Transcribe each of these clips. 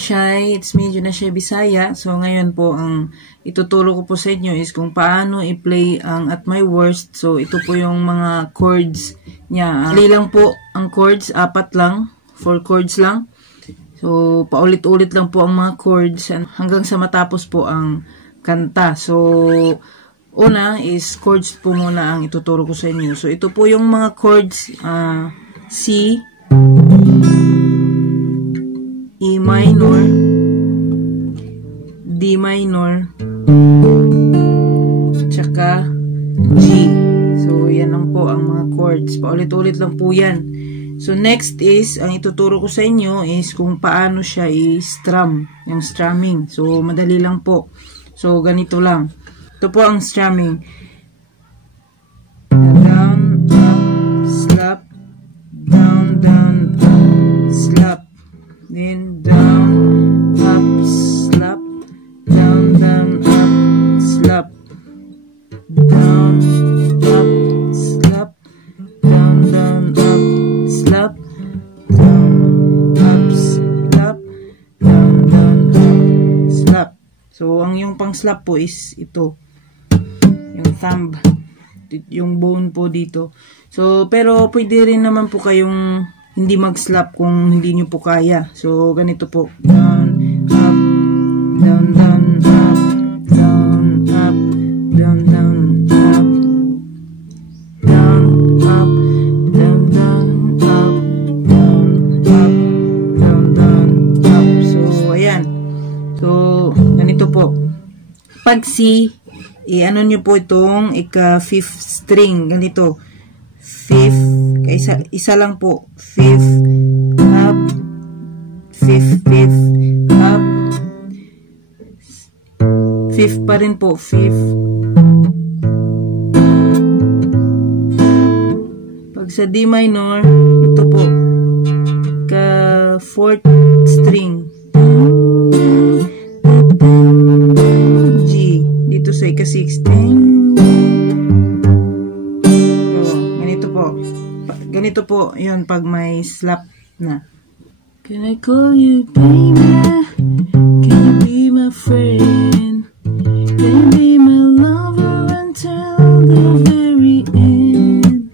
Shy, it's me, Juna Shy Bisaya. So ngayon po, ang ituturo ko po sa inyo is kung paano i-play ang At My Worst. So ito po yung mga chords niya. Dali lang po ang chords, 4 lang, 4 chords lang. So paulit-ulit lang po ang mga chords hanggang sa matapos po ang kanta. So una is chords po muna ang ituturo ko sa inyo. So ito po yung mga chords, C, E minor, D minor, tsaka G. So, yan lang po ang mga chords. Paulit-ulit lang po yan. So, next is, ang ituturo ko sa inyo is kung paano siya i-strum. Yung strumming. So, madali lang po. So, ganito lang. Ito po ang strumming. Down, up, slap, down, down, up, slap. Then down, up, slap, down, down, up, slap, down, up, slap, down, down, up, slap, down, up, slap, down, down, up, slap. So, ang yung pang slap po is ito, yung thumb, yung bone po dito. So, pero pwede rin naman po kayong hindi mag-slap kung hindi nyo po kaya. So, ganito po. Down, up, down, down, up, down, up, down, down, up, down, up, down, down, up, down, up, down, down, up. So, ayan. So, ganito po. Pag C, i-ano nyo po itong ika-5th string. Ganito. 5th, isa lang po. 5th, up, 5th, 5th, up, 5th pa rin po, 5th. Pag sa D minor, ito po, ka 4th string. G, dito sa ika-16. Ganito po, yun, pag may slap na. Can I call you baby? Can you be my friend? Can you be my lover until the very end?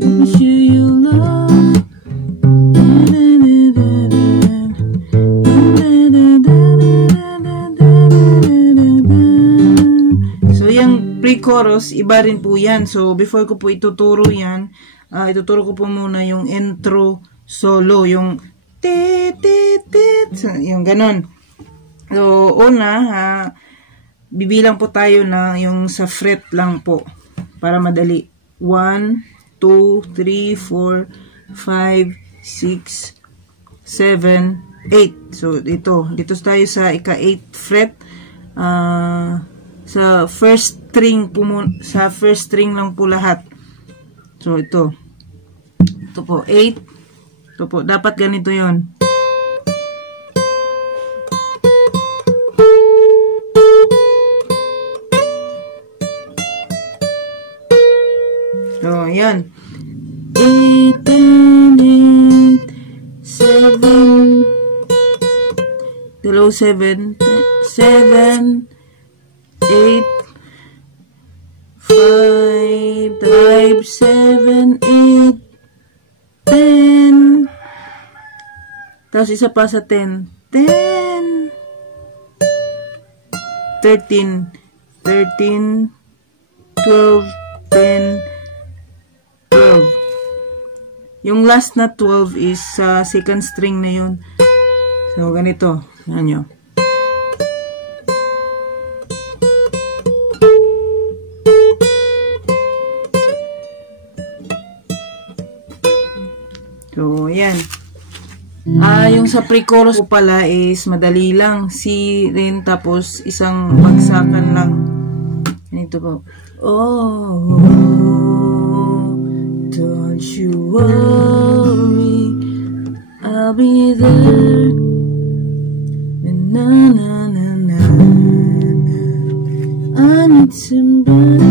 Let me show you love. So, yung pre-chorus, iba rin po yan. So, before ko po ituturo yan, ituturo ko po muna yung intro solo, yung yung ganon. So, una, bibilang po tayo na yung sa fret lang po para madali. 1, 2, 3, 4, 5, 6, 7, 8. So, dito tayo sa ika-8 fret. Sa first string po, sa first string lang po lahat. So, ito po, 8. Ito po, dapat ganito yon. So, yan. 8 and 8, 7, below 7, 7, 8, 5, 7, 8, 10. Tapos isa pa sa 10. 10. 13. 13. 12. 10. 12. Yung last na 12 is sa second string na yun. So, ganito. Yan nyo. So, ayan. Yung sa pre-chorus ko pala is madali lang. C rin, tapos isang bagsakan lang. Ganito po. Oh, don't you worry, I'll be there. Na na na na na. I need somebody.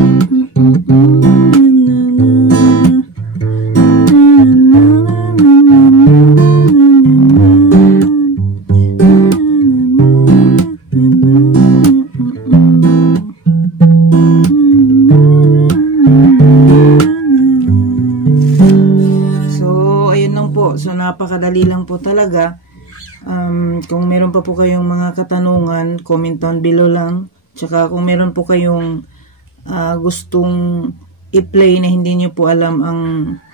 napakadali lang po talaga. Kung meron pa po kayong mga katanungan, comment down below lang. Tsaka kung meron po kayong gustong i-play na hindi nyo po alam ang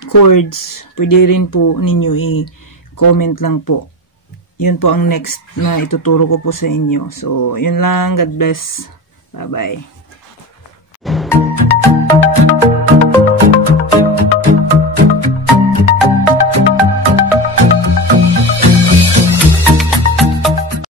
chords, pwede rin po ninyo i-comment lang po. Yun po ang next na ituturo ko po sa inyo. So, yun lang. God bless. Bye-bye.